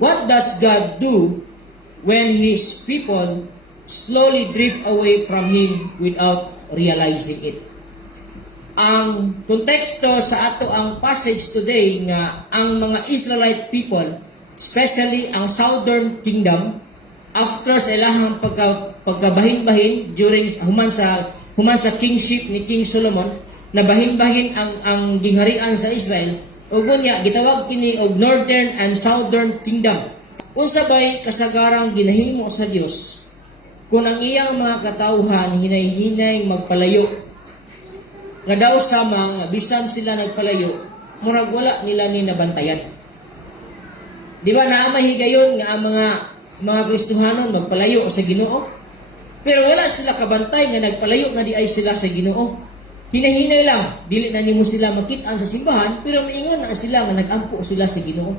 What does God do when His people slowly drift away from Him without realizing it? Ang konteksto sa ato ang passage today nga ang mga Israelite people, especially ang Southern Kingdom, after sa ilahang pagkabahin-bahin during human sa kingship ni King Solomon, na bahin-bahin ang gingharian sa Israel, ug unya gitawag kini og Northern and Southern Kingdom. Unsa bay kasagarang ginahimo sa Dios kung ang iyang mga katawhan hinay-hinay magpalayo, nga daw sa mga bisan sila nagpalayo, murag wala nila ni nabantayan. Di ba naamay higayon nga ang mga Kristohanon magpalayo sa Ginoo? Pero wala sila kabantay nga nagpalayo na di ay sila sa Ginoo. Hinahinay lang, dili na nimo sila makitaan sa simbahan, pero maingon na sila nga nagampo sila sa Ginoo.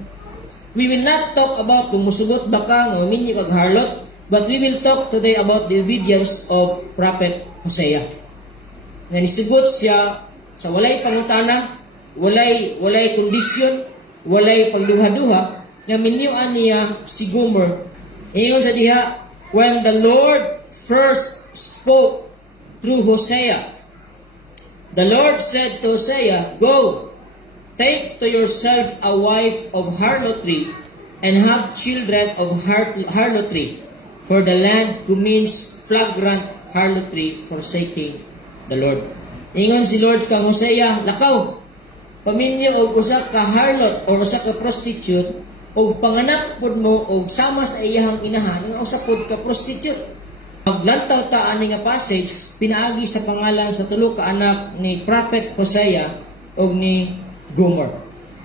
We will not talk about kung musugot ba ka nga minyo kag harlot, but we will talk today about the obedience of Prophet Hosea. Nga nisugot siya sa walay pangutana, walay kondisyon, walay pagduha-duha, nga minyuan niya si Gomer. Ingon sa diha, when the Lord first spoke through Hosea, the Lord said to Hosea, "Go, take to yourself a wife of harlotry, and have children of harlotry, for the land commits flagrant harlotry, forsaking the Lord." Ingon si Lord kang Hosea, lakaw, paminyo og usa ka harlot o usa ka prostitute, og panganak pod mo og sama sa iyahang inahan nga usa pod ka prostitute. Maglantaw ta ani nga passage pinaagi sa pangalan sa tulo ka anak ni Prophet Hosea og ni Gomer.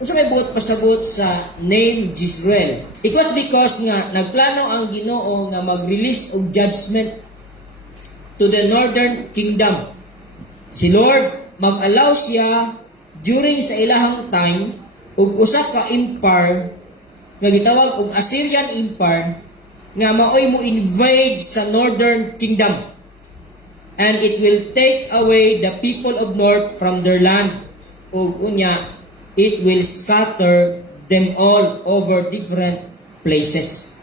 Unsa may buot pasabot sa name Jezreel? It was because nga nagplano ang Ginoo nga mag-release og judgment to the Northern Kingdom. Si Lord mag-allow siya during sa ilahang time og usa ka empire nga gitawag og Assyrian Empire nga maoy mo invade sa Northern Kingdom, and it will take away the people of North from their land, ug unya it will scatter them all over different places.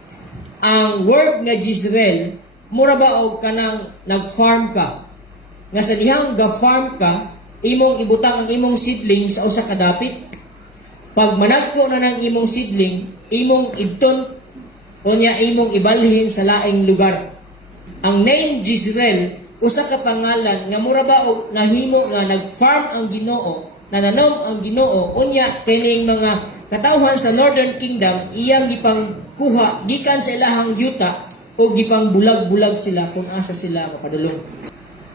Ang word nga Jezreel mura ba og kanang nag-farm ka, nga sa dihang ga-farm ka, imong ibutang ang imong seedling sa usa ka dapit. Pag managko na ng imong seedling, imong ibton o niya imong ibalhin sa laing lugar. Ang name Jezreel, usa ka pangalan nga mura ba og nahimo nga nag-farm ang Ginoo, nananom ang Ginoo, unya kining mga katawhan sa Northern Kingdom iyang gipangkuha gikan sa ilahang yuta o gipang bulag-bulag sila kung asa sila mapadulong.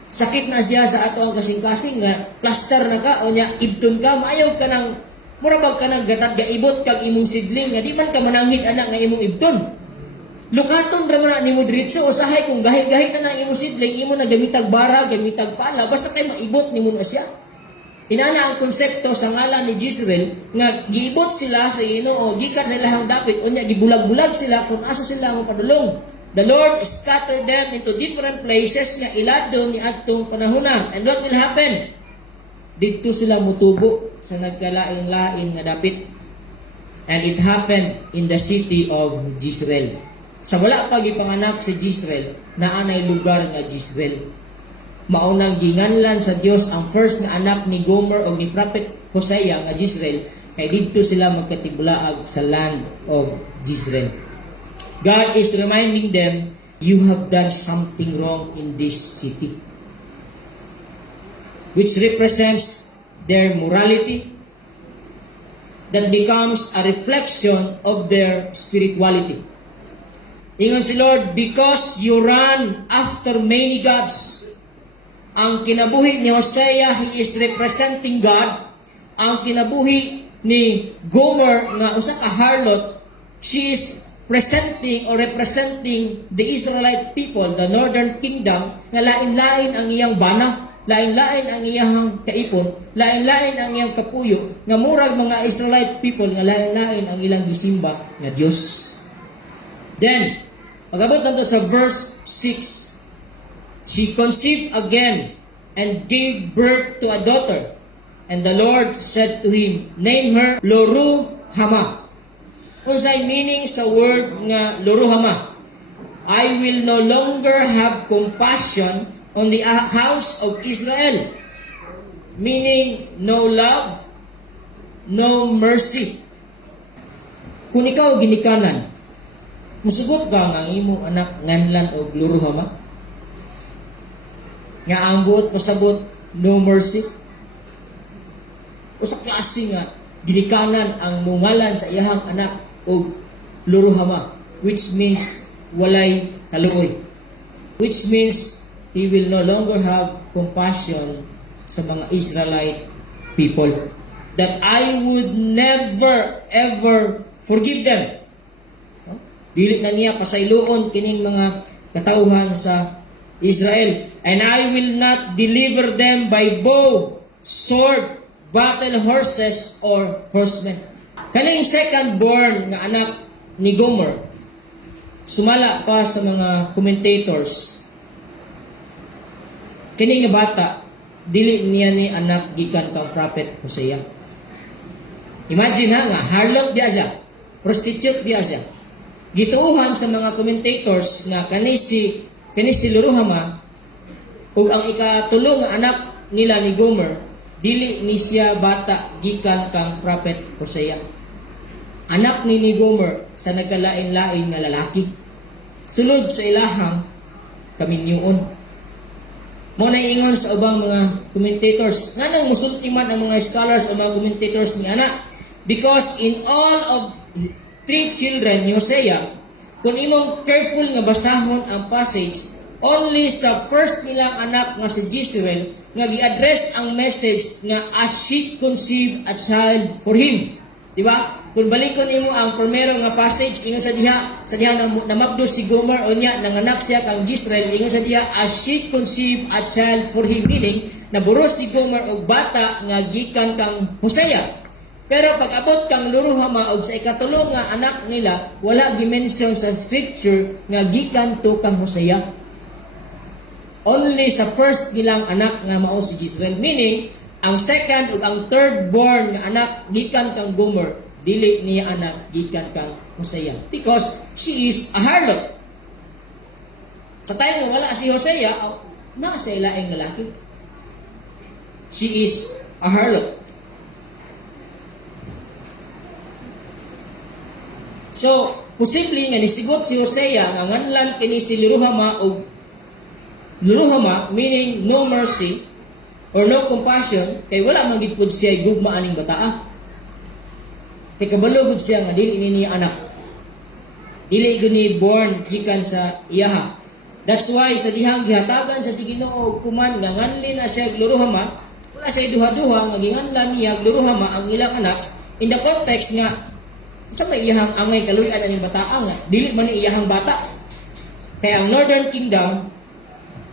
Sakit na siya sa ato ang kasing-kasing nga plaster na ka o niya ibton ka, maayaw ka ng murabag ka ng gatad gaibot kag imong sidling nga di man ka mananghid anak nga imong ibton. Lukaton ra man nimo diretso usahay kung gahi-gahi ta nang imong sidling, imo na gamitag bara, gamitag pala, basta kay maibot nimo na siya. Inana ang konsepto sa ngalan ni Jezreel nga giibot sila sa Ginoo gikan sa ilahang dapit unya gibulag-bulag sila kung asa sila mapadulong. The Lord scattered them into different places nga ilado ni adtong panahuna. And what will happen? Dito sila mutubo sa nagkalain-lain nga dapit. And it happened in the city of Jezreel. Sa wala pa gipanganak si Jezreel, naanay lugar nga Jezreel. Maunang ginganlan sa Dios ang first nga anak ni Gomer o ni Prophet Hosea nga Jezreel, kay dito sila magkatibulaag sa land of Jezreel. God is reminding them, you have done something wrong in this city, which represents their morality that becomes a reflection of their spirituality. Ingon si Lord, because you run after many gods. Ang kinabuhi ni Hosea, he is representing God. Ang kinabuhi ni Gomer nga usa ka harlot, she is presenting or representing the Israelite people, the Northern Kingdom, nga lain-lain ang iyang bana, lain-lain ang iyang kaipon, lain-lain ang iyang kapuyo, nga murag mga Israelite people, nga lain-lain ang ilang gisimba nga Dios. Then, pag-abot nato sa verse 6, she conceived again and gave birth to a daughter. And the Lord said to him, name her Lo-ruhamah, Unsay meaning sa word nga luruhama? I will no longer have compassion on the house of Israel. Meaning, no love, no mercy. Kung ikaw ginikanan, musugot ka nga ang imo anak nganlan og luruhama? Nga ang buot pasabot, no mercy? O sa klase nga, ginikanan ang mungalan sa iyahang anak og luruhama, which means walay kaluoy. Which means he will no longer have compassion sa mga Israelite people. That I would never ever forgive them. Dili na niya pasayloon kining mga katawhan sa Israel. And I will not deliver them by bow, sword, battle horses, or horsemen. Kaning second born nga anak ni Gomer, sumala pa sa mga commentators, kini nga bata, dili niya ni anak gikan kang prophet Hosea. Imagine ha nga, harlot biya siya, prostitute biya siya. Gituuhan sa mga commentators nga kani si Luruhama ug ang ikatulo nga anak nila ni Gomer, dili ni siya bata gikan kang prophet Hosea. Anak ni Gomer sa nagkalain-lain nga lalaki. Sulod sa ilahang kaminyoon. Mo na ingon sa ubang mga commentators, nga nang musulti man ang mga scholars o mga commentators ni anak, because in all of three children ni Hosea, kung imong careful nga basahon ang passage, only sa first nilang anak nga si Jezreel nga gi-address ang message nga as she conceived a child for him. Diba? Kung balikon nimo ang primero nga passage, ingon sa diha namabdo si Gomer o niya nanganak siya kang Jezreel, ingon sa diha as she conceived a child for him, meaning naburos si Gomer og bata nga gikan kang Hosea. Pero pag abot kang Luruhama og sa ikatulo nga anak nila, wala gi-mention sa scripture nga gikan to kang Hosea. Only sa first nilang anak nga mao si Jezreel, meaning ang second ug ang third born nga anak gikan kang Gomer, dili niya anak gikan kang Hosea, because she is a harlot. Sa time nga wala si Hosea, na sa ilaing lalaki. She is a harlot. So, posible nga nisigot si Hosea nga nganlan kini si Luruhama og Luruhama, meaning no mercy or no compassion, kay wala man gid pud siya gugma aning bataa. Kay kabalo gud siya nga dili niya anak. Dili gud ni born gikan sa iyaha. That's why sa dihang gihatagan sa si Ginoo kuman nga nganli na siya Luruhama, wala siya duha-duha nga ginganlan niya Luruhama ang ilang anak in the context nga sa may iyahang angay kaluyan aning bataa nga dili man ni iyahang bata. Kaya ang Northern Kingdom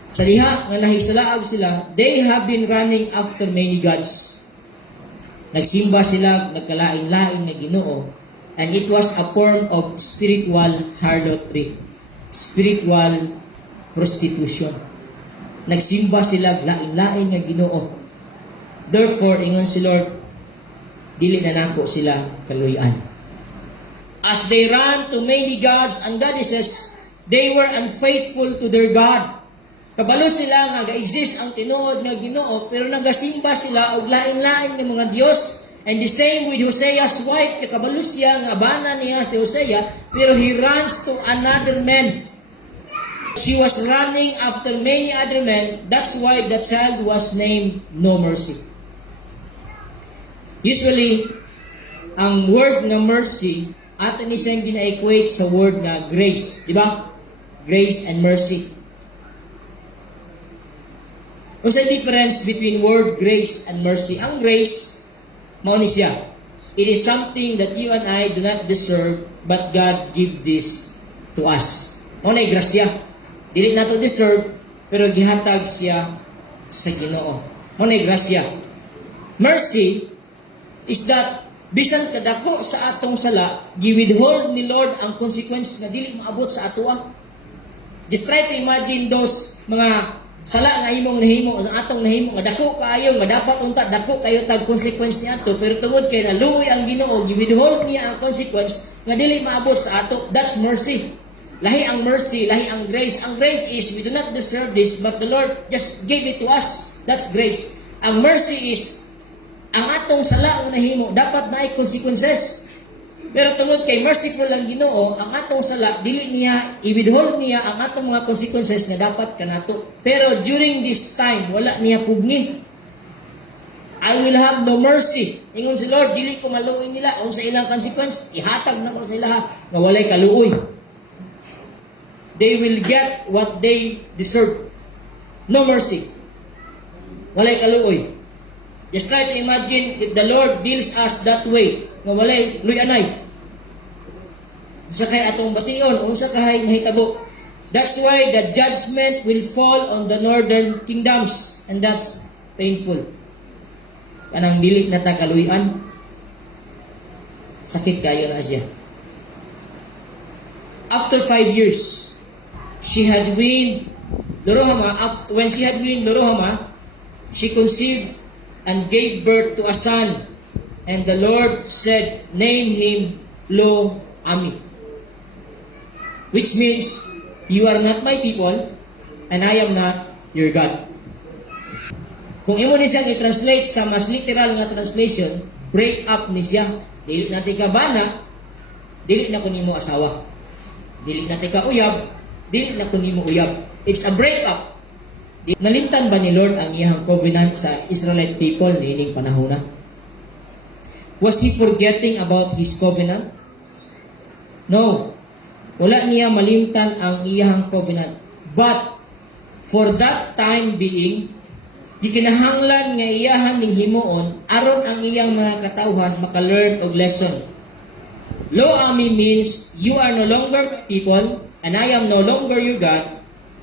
sa diha nga nahisalaag sila, they have been running after many gods. Nagsimba sila, nagkalain-lain na Ginoo, and it was a form of spiritual harlotry, spiritual prostitution. Nagsimba sila, lain-lain nga Ginoo. Therefore, ingon si Lord, dili na nako sila kaluyan. As they ran to many gods and goddesses, they were unfaithful to their God. Kabalo sila nga ga-exist ang tinuod nga Ginoo, pero nagasimba sila og lain-lain nga mga Dios. And the same with Hosea's wife, kabalo siya nga bana niya si Hosea, pero he runs to another man. She was running after many other men. That's why the child was named No Mercy. Usually, ang word na mercy, ato ni siyang gina-equate sa word na grace. Di ba? Grace and mercy. What's the difference between word grace and mercy? Ang grace, mao ni siya. It is something that you and I do not deserve, but God give this to us. Mao na grasya. Dili nato deserve, pero gihatag siya sa Ginoo. Mao na grasya. Mercy is that bisan kadako sa atong sala, gi-withhold ni Lord ang consequence nga dili maabot sa atoa. Just try to imagine those mga sala nga imong nahimo sa atong nahimo nga dako kaayo nga dapat unta dako kayo tag consequence ni ato, pero tungod kay naluoy ang Ginoo, gi-withhold niya ang consequence nga dili maabot sa ato. That's mercy. Lahi ang mercy, lahi ang grace. Ang grace is we do not deserve this, but the Lord just gave it to us. That's grace. Ang mercy is ang atong sala nga nahimo dapat naay consequences. Pero tungod kay merciful ang Ginoo, ang atong sala dili niya i-withhold niya ang atong mga consequences nga dapat kanato. Pero during this time wala niya pugni. I will have no mercy. Ingon si Lord, dili ko maluoy nila unsa ilang consequence, ihatag na ko sa ilaha nga walay kaluoy. They will get what they deserve. No mercy. Walay kaluoy. Just try to imagine if the Lord deals us that way, nga walay luy-anay. Unsa kay atong bation, unsa kay mahitabo. That's why the judgment will fall on the northern kingdoms, and that's painful. Kanang dili na tagaluyan, sakit kayo na siya. After 5 years, she had weaned Lo-ruhamah. When she had weaned Lo-ruhamah, she conceived and gave birth to a son, and the Lord said, "Name him Lo-ami," which means, "You are not my people, and I am not your God." Kung imo ni siyang i-translate sa mas literal nga translation, break up ni siya. Dili na tika bana, dili na ko nimo asawa. Dili na tika uyab, dili na ko nimo uyab. It's a break up. Nalimtan ba ni Lord ang iyang covenant sa Israelite people niining panahon na? Was He forgetting about His covenant? No. Wala niya malimtan ang iyang covenant. But, for that time being, di kinahanglan nga iyahan ning himuon aron ang iyang mga katawhan maka-learn og lesson. Lo-ami means, you are no longer people, and I am no longer your God,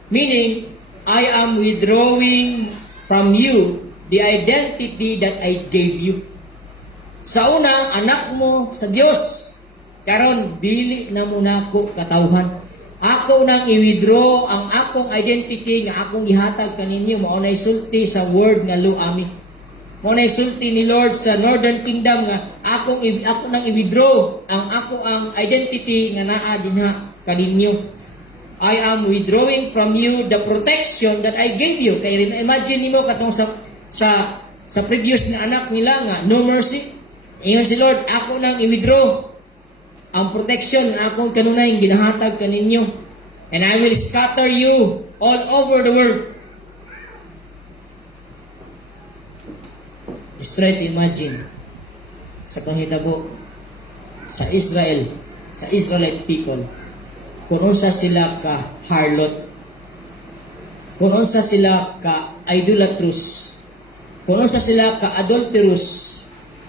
meaning, I am withdrawing from you the identity that I gave you. Sa una, anak mo sa Dios. Karon dili na mo nako katawhan. Ako nang i-withdraw ang akong identity nga akong gihatag kaninyo. Mao nay sulti sa word nga Lo-ami. Mao nay sulti ni Lord sa Northern Kingdom nga ako nang i-withdraw ang identity nga naa dinha kaninyo. I am withdrawing from you the protection that I gave you. Kaya imagine nimo katong sa previous na anak nila nga no mercy. Ingon si Lord, ako nang i-withdraw ang protection na akong kanunay ginahatag kaninyo. And I will scatter you all over the world. Just try to imagine sa panghitabo sa Israel, sa Israelite people, kung unsa sila ka harlot, kung unsa sila ka idolatrous, kung unsa sila ka adulterous,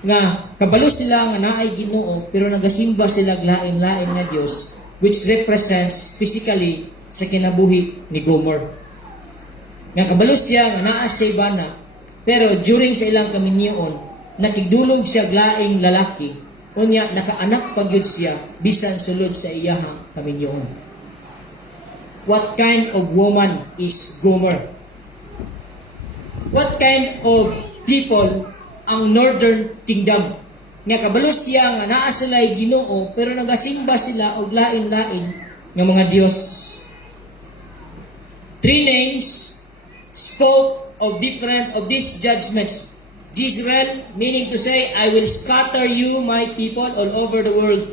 nga kabalo sila nga naay Ginoo pero nagasimba sila lain-lain nga Dios, which represents physically sa kinabuhi ni Gomer. Nga kabalo siya nga naa siya bana, pero during sa ilang kaminyoon nakigdulog siya laing lalaki. Unya, nakaanak pagyud siya, bisan sulod sa iyahang kaminyoon. What kind of woman is Gomer? What kind of people ang Northern Kingdom? Nga kabalo siya nga naa sila'y Ginoo, pero nagasimba sila og lain-lain nga mga Dios. 3 names spoke of different of these judgments. Jezreel, meaning to say, I will scatter you, my people, all over the world.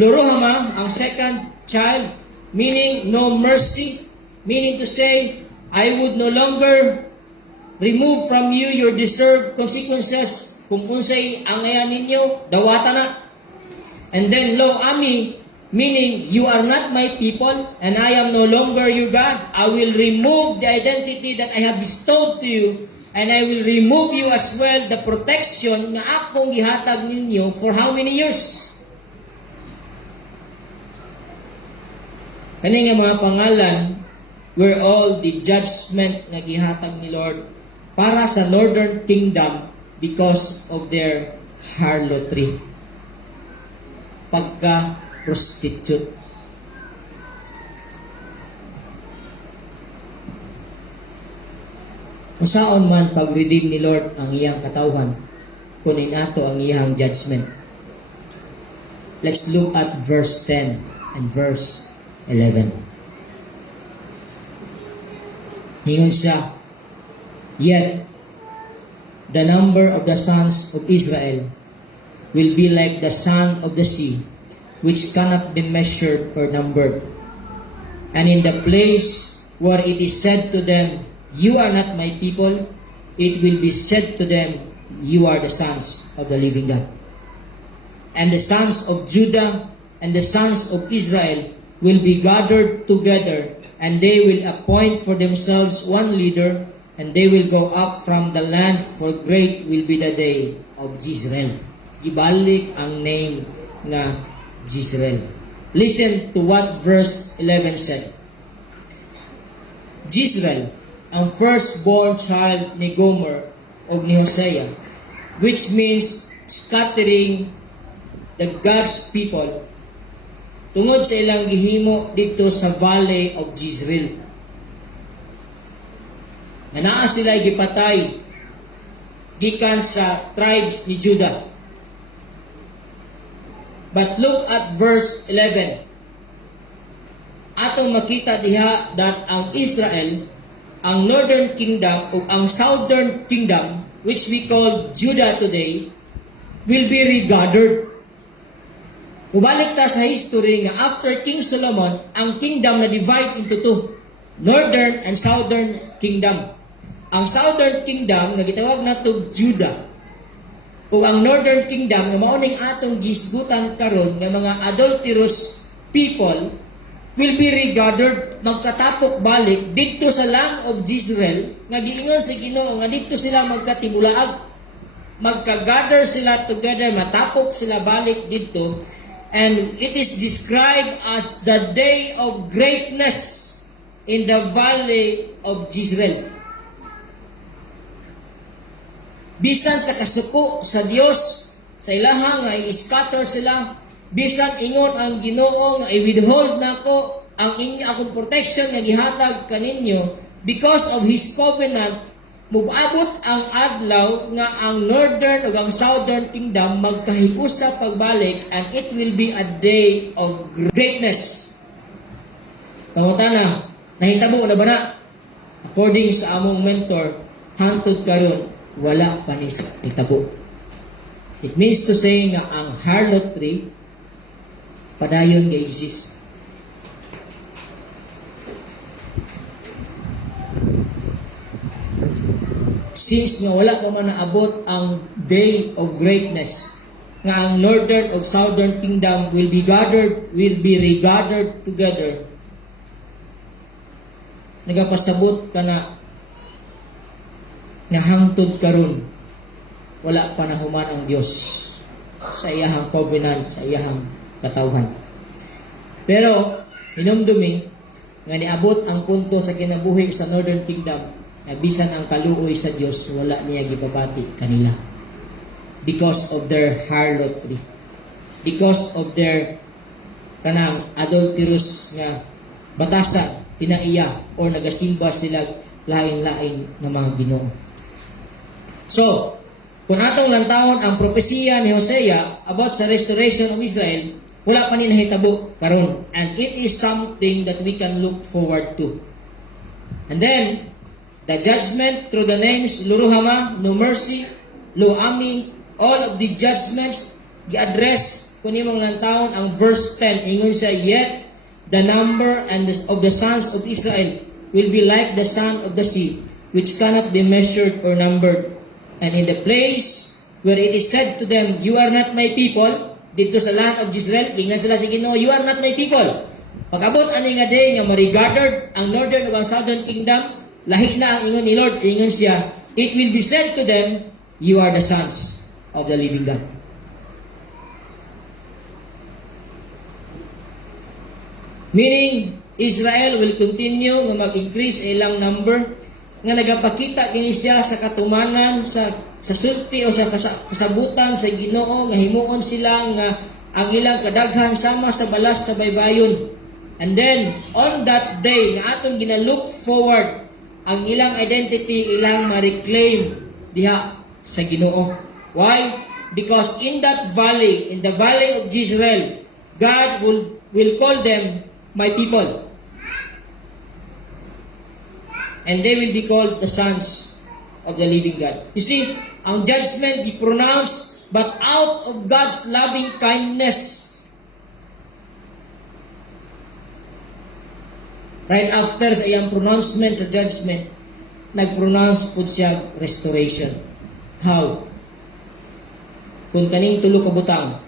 Lo-ruhamah, ang second child, meaning no mercy, meaning to say, I would no longer remove from you your deserved consequences. Kung unsay ang ayan ninyo, dawata na. And then Lo-ami, meaning you are not my people and I am no longer your God. I will remove the identity that I have bestowed to you, and I will remove you as well the protection nga akong gihatag ninyo for how many years? Kani nga mga pangalan were all the judgment nga gihatag ni Lord para sa Northern Kingdom because of their harlotry. Pagka-prostitute. Usaon man pag-redeem ni Lord ang iyang katawhan, kunin ato ang iyang judgment. Let's look at verse 10 and verse 11. Hingon siya, "Yet the number of the sons of Israel will be like the sand of the sea, which cannot be measured or numbered. And in the place where it is said to them, 'You are not my people,' it will be said to them, 'You are the sons of the living God.' And the sons of Judah and the sons of Israel will be gathered together, and they will appoint for themselves one leader, and they will go up from the land, for great will be the day of Jezreel." Ibalik ang name na Jezreel. Listen to what verse 11 said. Jezreel, ang firstborn child ni Gomer o ni Hosea, which means scattering the God's people, tungod sa ilang gihimo dito sa Valley of Jezreel. Naa sila gipatay gikan sa tribes ni Judah. But look at verse 11. Atong makita diha that ang Israel, ang northern kingdom o ang southern kingdom, which we call Judah today, will be regathered. Ubalik ta sa history nga after King Solomon, ang kingdom na divide into two, northern and southern kingdom. Ang southern kingdom nga gitawag nato Judah, o ang northern kingdom nga mao ning atong gisgutan karon nga mga adulterous people will be regathered, magkatapok balik dito sa land of Jezreel, nga giingon sa Ginoo nga dito sila magkatibulaag, magka-gather sila together, matapok sila balik dito. And it is described as the day of greatness in the valley of Jezreel. Bisan sa kasuko sa Dios, sa ilaha nga i-scatter sila, bisan ingon ang Ginoo nga i-withhold nako ang inyo akong protection nga gihatag kaninyo, because of His covenant, mubabot ang adlaw nga ang northern ug ang southern kingdom magkahig-usa pagbalik, and it will be a day of greatness. Pangutana, nahitabo na ba na? According sa among mentor, hangtod karon wala pa ni hitabo. It means to say nga ang harlotry padayon nga exist. Since nga wala pa man naabot ang day of greatness, nga ang northern o southern kingdom will be regathered together, nagapasabot ka na hangtod karon wala pa nahuman ang Dios sa iyahang covenant, sa iyahang katawhan. Pero hinumdumi nga niabot ang punto sa kinabuhi sa northern kingdom na bisan ang kaluoy sa Dios wala niya gipabati kanila, because of their harlotry, because of their kanang adulterous nga batasan tinaiya o nagasimba sila lain-lain ng mga Ginoo. So, kung atong lantawon ang propesiya ni Hosea about sa restoration of Israel, wala pa ni nahitabo karon, and it is something that we can look forward to. And then the judgment through the names Lo-Ruhamah, No Mercy, Lo-Ami, all of the judgments gi-address kun imong lantawon ang verse 10. Ingon siya, "Yet the number of the sons of Israel will be like the sand of the sea, which cannot be measured or numbered. And in the place where it is said to them, 'You are not my people,'" dito sa land of Jezreel, ingon sila si Ginoo, "You are not my people." Pag-abot ani nga day nga ma-regathered ang northern ug ang southern kingdom, lahi na ang ingon ni Lord. Ingon siya, "It will be said to them, 'You are the sons of the living God.'" Meaning, Israel will continue nga mag-increase ilang number, nga nagapakita kini siya sa katumanan, sa sulti o sa kasabutan sa Ginoo, nga himuon sila nga ang ilang kadaghan sama sa balas sa baybayon. And then on that day nga atong ginalook forward ang ilang identity ilang ma-reclaim diha sa Ginoo. Why? Because in that valley, in the valley of Jezreel, God will call them my people. And they will be called the sons of the living God. You see, ang judgment di pronounce, but out of God's loving kindness, right after sa iyang pronouncement sa judgment, nag-pronounce po siya restoration. How? Kung kaning tulo ka butang,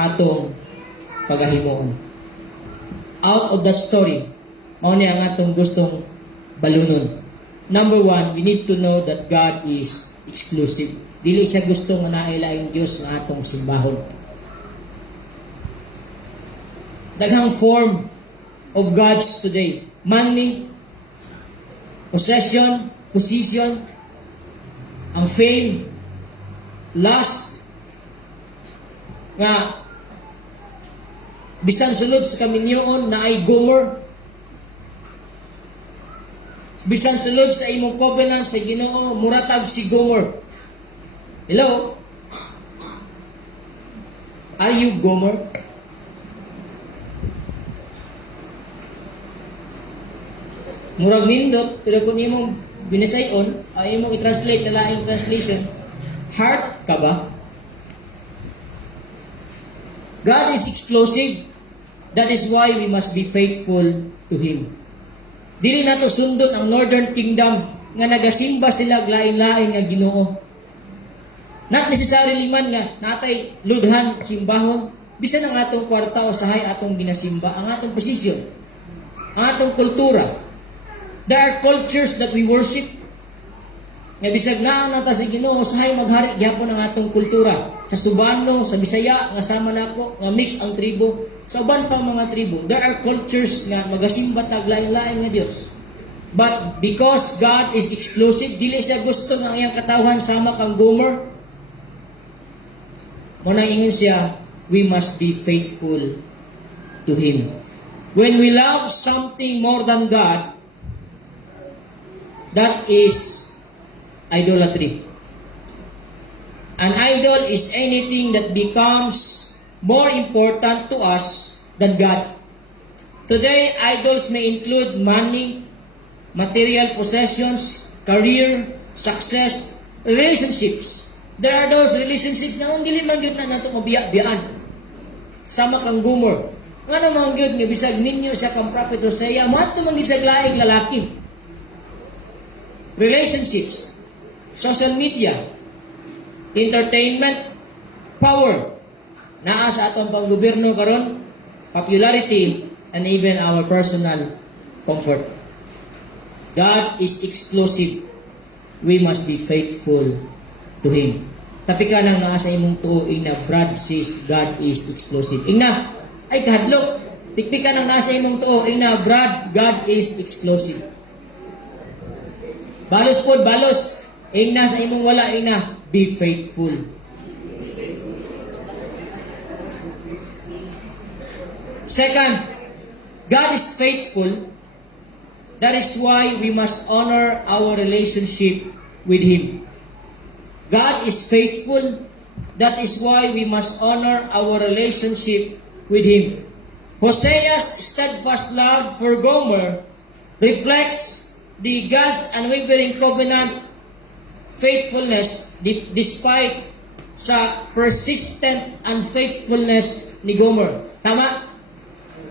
atong pagahimuon. Out of that story, mao ni ang atong gustong balunon. Number one, we need to know that God is exclusive. Dili siya gusto nga nailaing Diyos nga atong simbahon. Daghang form of gods today. Money, possession, position, ang fame, lust, nga bisan sulod sa kaminyoon na ay Gomer, bisan sulod sa imong covenant sa Ginoo muratag si Gomer. Hello? Are you Gomer? Murag nindot, pero kung imong binasayon, ay imong i-translate sa laing translation, heart ka ba? God is exclusive. That is why we must be faithful to Him. Dili nato sundot ang Northern Kingdom nga nagasimba sila lain-lain nga Ginoo. Not necessarily man nga natay ludhan simbahon, bisan ang atong kwarta o sahay atong ginasimba, ang atong posisyon, ang atong kultura. There are cultures that we worship. Nga bisag naa nata sa Ginoo sahay maghari gyapon ang atong kultura. Sa Subano, sa Bisaya, nga sama nako, nga mix ang tribo, sa uban pang mga tribo. There are cultures nga magasimba tag lain-lain nga Dios. But because God is exclusive, dili siya gusto nga iyang katawhan sama kang Gomer. Muna ingon siya, we must be faithful to Him. When we love something more than God, that is idolatry. An idol is anything that becomes more important to us than God. Today, idols may include money, material possessions, career, success, relationships. There are those relationships na kung dili man gyud na nato mabiya-biyaan. Sama kang Gomer. Nga naman gyud nga bisag ninyo sa kang prophet Hosea, maadto man gyud sa laing lalaki. Relationships, social media, entertainment, power, naa sa atong panggobyerno karon, popularity, and even our personal comfort. God is exclusive. We must be faithful to Him. Tapi ka lang naa sa imong tuo, ina, Brad, sis, God is exclusive. Ina, ay kahadlok. Tikpi ka lang naa sa imong tuo, ina, Brad, God is exclusive. Balos pod, balos. Ina sa imong wala, ina, be faithful. Second, God is faithful. That is why we must honor our relationship with Him. God is faithful. That is why we must honor our relationship with Him. Hosea's steadfast love for Gomer reflects the God's unwavering covenant faithfulness despite sa persistent unfaithfulness ni Gomer. Tama?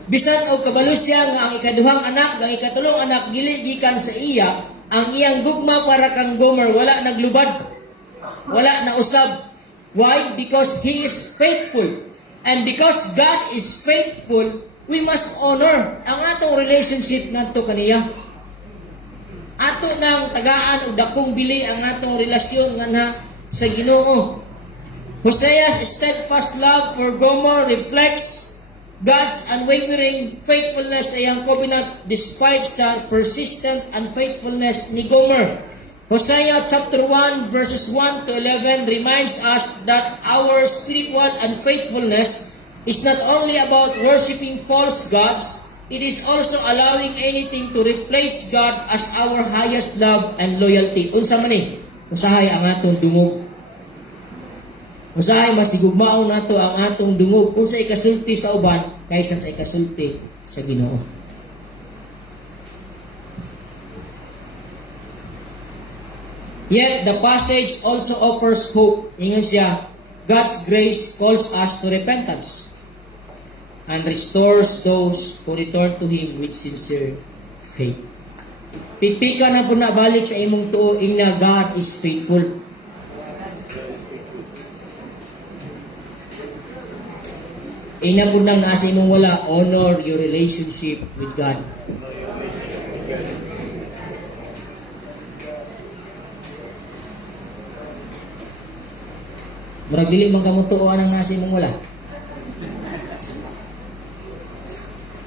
Bisan og kabalo siya nga ang ikaduhang anak, ang ikatulong anak dili gikan sa iya, ang iyang gugma para kang Gomer wala naglubad, wala na usab. Why? Because he is faithful. And because God is faithful, we must honor ang atong relationship ngadto kaniya. Ato nang tagaan og dakong bili ang atong relasyon nga na sa Ginoo. Hosea's steadfast love for Gomer reflects God's unwavering faithfulness sa iyang covenant despite sa persistent unfaithfulness ni Gomer. Hosea chapter 1 verses 1 to 11 reminds us that our spiritual unfaithfulness is not only about worshiping false gods, it is also allowing anything to replace God as our highest love and loyalty. Unsa man ni? Usahay ang atong dungog. Usahay masigugmaon nato ang atong dungog kung sa ikasulti sa uban kaysa sa ikasulti sa Ginoo. Yet the passage also offers hope. Ingon siya, God's grace calls us to repentance and restores those who return to Him with sincere faith. Pitpika na po na balik sa imong tuo, na God is faithful. Ina po nang nasa imong wala, honor your relationship with God. Murag dili man kamo tuoan ang nasa imong wala.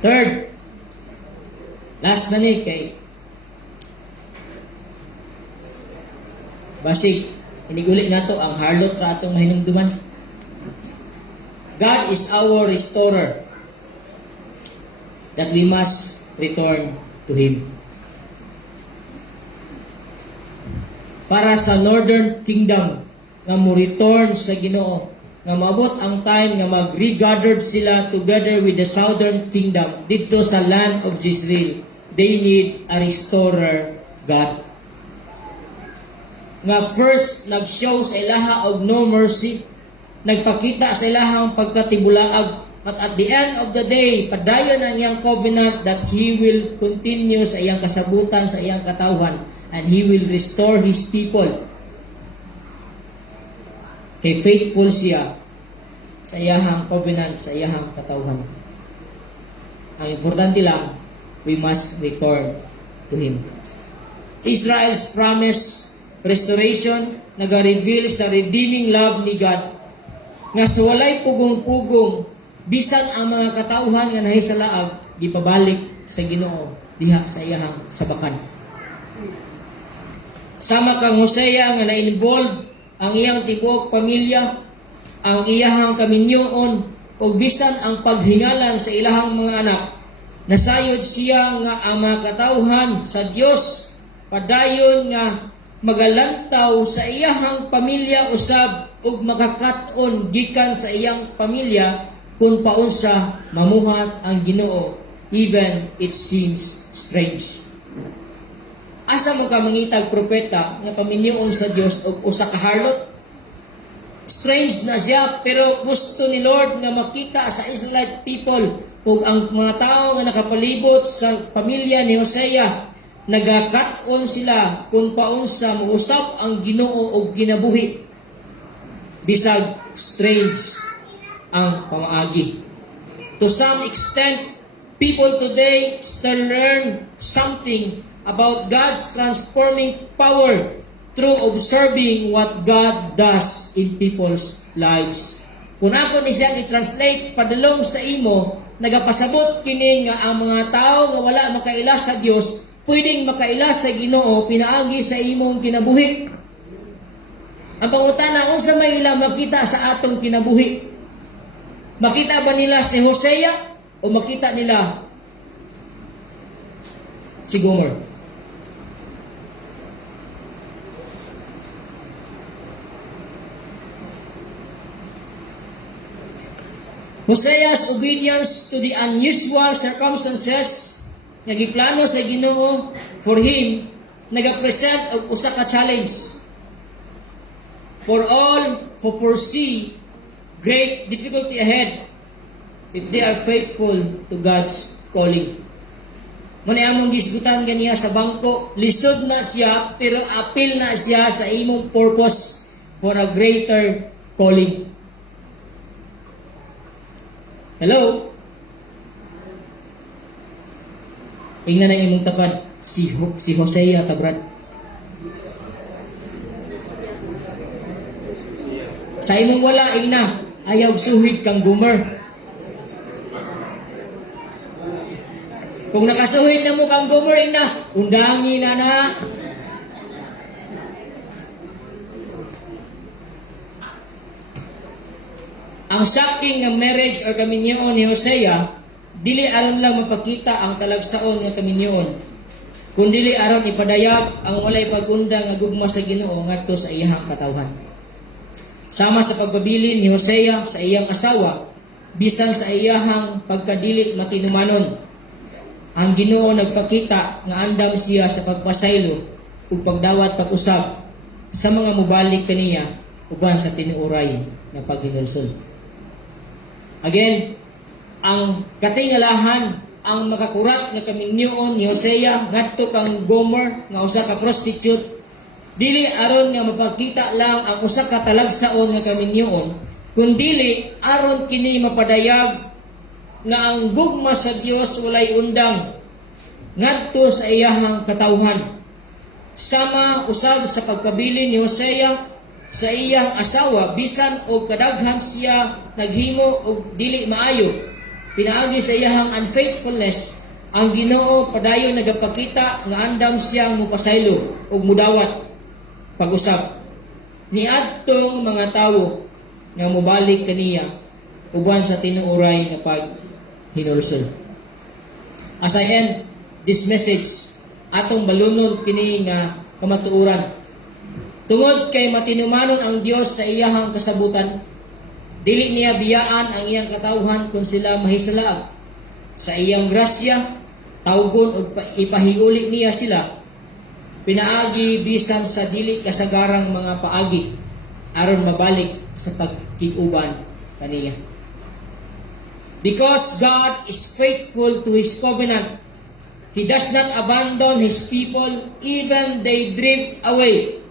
Third, last na ni kay basig inigulit nato ang harlot ra atong mahinumduman. God is our restorer that we must return to Him. Para sa Northern Kingdom nga mo return sa Ginoo, nga maabot ang time nga mag-regathered sila together with the Southern Kingdom dito sa land of Israel, they need a restorer God. Nga first nag-show sa ilaha og no mercy, nagpakita sa ilahang pagkatibulaag, but at the end of the day, padayon ang iyang covenant that He will continue sa iyang kasabutan, sa iyang katawhan, and He will restore His people. Kay faithful siya sa iyahang covenant, sa iyahang katawhan. Ang importante lang, we must return to Him. Israel's promise, restoration, nag-reveal sa redeeming love ni God, nga sa walay pugong-pugong, bisan ang mga katawhan nga nahi sa laag, gipabalik sa Ginoo diha sa iyahang sabakan. Sama kang Hosea nga na-involve ang iyang tibuok pamilya, ang iyahang kaminyoon, o bisan ang paghingalan sa ilahang mga anak, nasayod siya nga ang mga katawhan sa Dios padayon nga magalantaw sa iyahang pamilya usab ug makakat-on gikan sa iyang pamilya kung paunsa mamuhat ang Ginoo, even it seems strange. Asa mo ka mangitag propeta nga paminyoon sa Dios og usa ka harlot? Strange na siya, pero gusto ni Lord nga makita sa Israelite people ug ang mga tao nga nakapalibot sa pamilya ni Hosea, nagakat-on sila kung paunsa mousap ang Ginoo og ginabuhi. Bisag strange ang pamaagi. To some extent, people today still learn something about God's transforming power through observing what God does in people's lives. Kung ako ni siyang i-translate padulong sa imo, nagapasabot kini nga ang mga tao nga wala makaila sa Dios, pwedeng makaila sa Ginoo pinaagi sa imong kinabuhi. Ang pangutana, unsa may ila makita sa atong kinabuhi? Makita ba nila si Hosea o makita nila si Gomer? Hosea's obedience to the unusual circumstances nga giplano sa Ginoo for him nagapresent og usa ka challenge for all who foresee great difficulty ahead if they are faithful to God's calling. Muna among gisgutan ganiya sa bangko, lisod na siya pero apil na siya sa imong purpose for a greater calling. Hello? Tingnan na imong tapad, si Hosea tabrad. Sa imong wala, ingna, ayaw suhid kang Gomer. Kung nakasuhid na mo kang Gomer, ingna, undangi na na. Ang shocking ng marriage or kaminyoon ni Hosea dili aron lang mapakita ang talagsaon nga kaminyoon, kundi aron ipadayag ang walay pagunda nga gugma sa Ginoo ngadto sa iyang katawhan. Sama sa pagbabilin ni Hosea sa iyang asawa, bisan sa iyahang pagkadili matinumanon, ang Ginoo nagpakita nga andam siya sa pagpasaylo ug pagdawat pag-usab sa mga mubalik kaniya uban sa tinuoray nga paghinulsol. Again, ang katingalahan ang makakurat nga kaminyoon ni Hosea ngadto kang Gomer nga usa ka prostitute, dili aron nga mapakita lang ang usa ka talagsaon nga kaminyoon, kundi aron kini mapadayag nga ang gugma sa Dios walay undang ngadto sa iyahang katawhan. Sama usab sa pagpabilin ni Hosea sa iyang asawa, bisan og kadaghan siya naghimo og dili maayo pinaagi sa iyahang unfaithfulness, ang Ginoo padayon nagapakita nga andam siyang mupasaylo ug mudawat pag-usab niadtong mga tawo nga mobalik kaniya uban sa tinuoray nga paghinulsol. As I end this message, atong balunod kini nga kamatuoran. Tungod kay matinumanon ang Dios sa iyahang kasabutan, dili niya biyaan ang iyang katawhan kung sila mahisalaag. Sa iyang grasya, tawgon o ipahiuli niya sila, pinaagi bisan sa dili kasagarang mga paagi, aron mabalik sa pagkikuban kaniya. Because God is faithful to His covenant, He does not abandon His people even they drift away.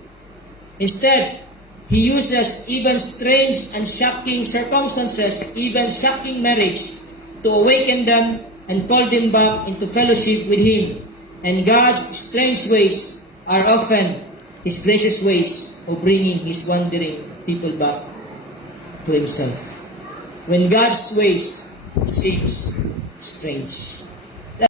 Instead, He uses even strange and shocking circumstances, even shocking marriage, to awaken them and call them back into fellowship with Him. And God's strange ways are often His gracious ways of bringing His wandering people back to Himself. When God's ways seems strange.